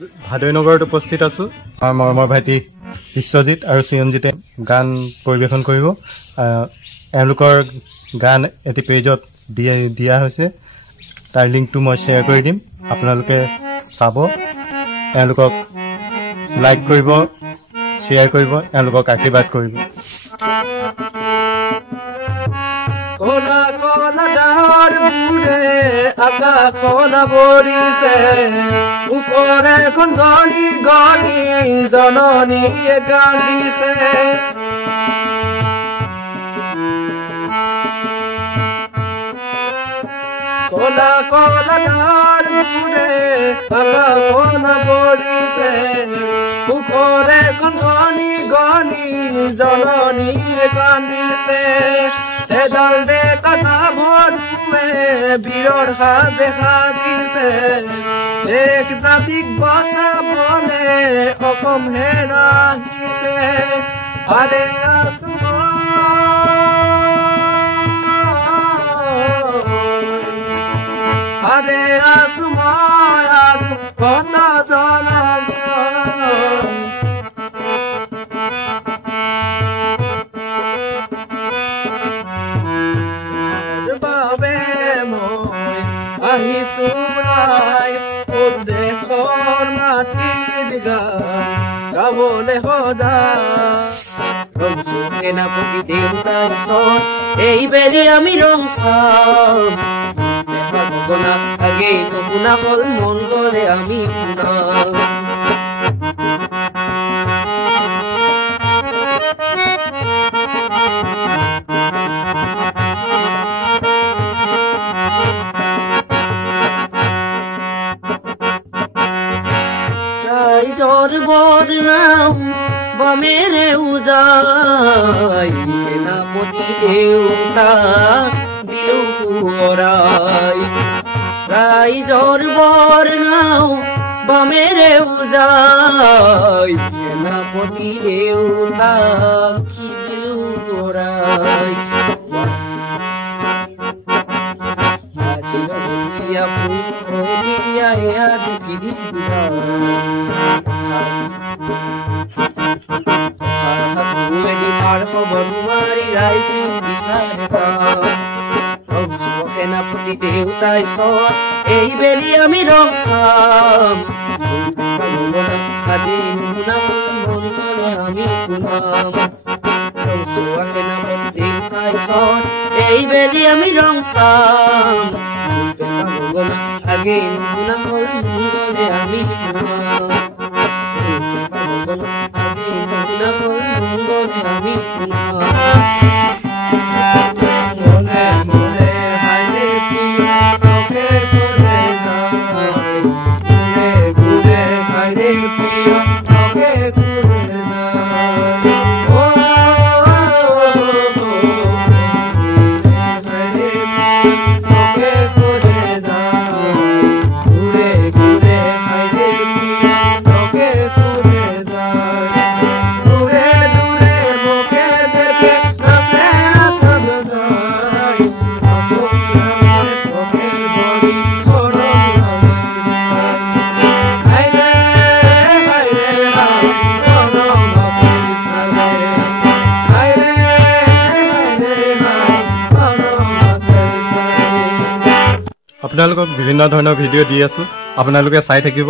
ভাদৈনগৰত উপস্থিত আছো। মৰমৰ ভাইটি বিশ্বজিৎ আৰু চিৰঞ্জিতে গান পৰিৱেশন কৰিব। এওঁলোকৰ গান এটি পেজত দিয়া হৈছে, তাৰ লিংকটো মই শ্বেয়াৰ কৰি দিম, আপোনালোকে চাব। এওঁলোকক লাইক কৰিব, শ্বেয়াৰ কৰিব, এওঁলোকক আশীৰ্বাদ কৰিব। কোলা কোলা ডাৱৰ বুৰে আকাশখন আৱৰিছে, ওপৰে এখন গণি গণি জননীয়ে কান্দিছে। কোলা কোলা ডাৱৰ বুৰে আকাশখন আৱৰিছে, ওপৰে এখন গণি গণি জননীয়ে কান্দিছে। এডাল দে কটা ভৰুৱে বীৰৰ সাজে সাজিছে, এক জাতিক বচাবলে অসম হেৰাইছে। আৰে আছো আৰে আছো মই আৰু কথা জনাব, আহিছো নাই দেশৰ মাটিত গান গাবলে সদায়। ৰংচু সেনাপতি দেউতাই চত এইবেলি আমি ৰং চাম, ভগনা আগেই নশুনা ফল মন গলে আমি শুনাম। জোর বদনাম বামেরে উজাই, সেনাপতি দেউতা দিলু কুহরাই। রাইজর বদনাম বামেরে উজাই, সেনাপতি দেউতা কি দিলু কুহরাই। সেনাপতি দেউতাই চত এইবেলি আমি ৰং চাম, মন গলে আমি শুনাম। সেনাপতি দেউতাই চত এইবেলি আমি ৰং চাম, আগে নুশুনা হল মন গলে আমি শুনাম। আগে নুশুনা হল মন গলে আমি শুনাম। আপোনালোকক বিভিন্ন ধৰণৰ ভিডিঅ' দি আছো, আপোনালোকে চাই থাকিব।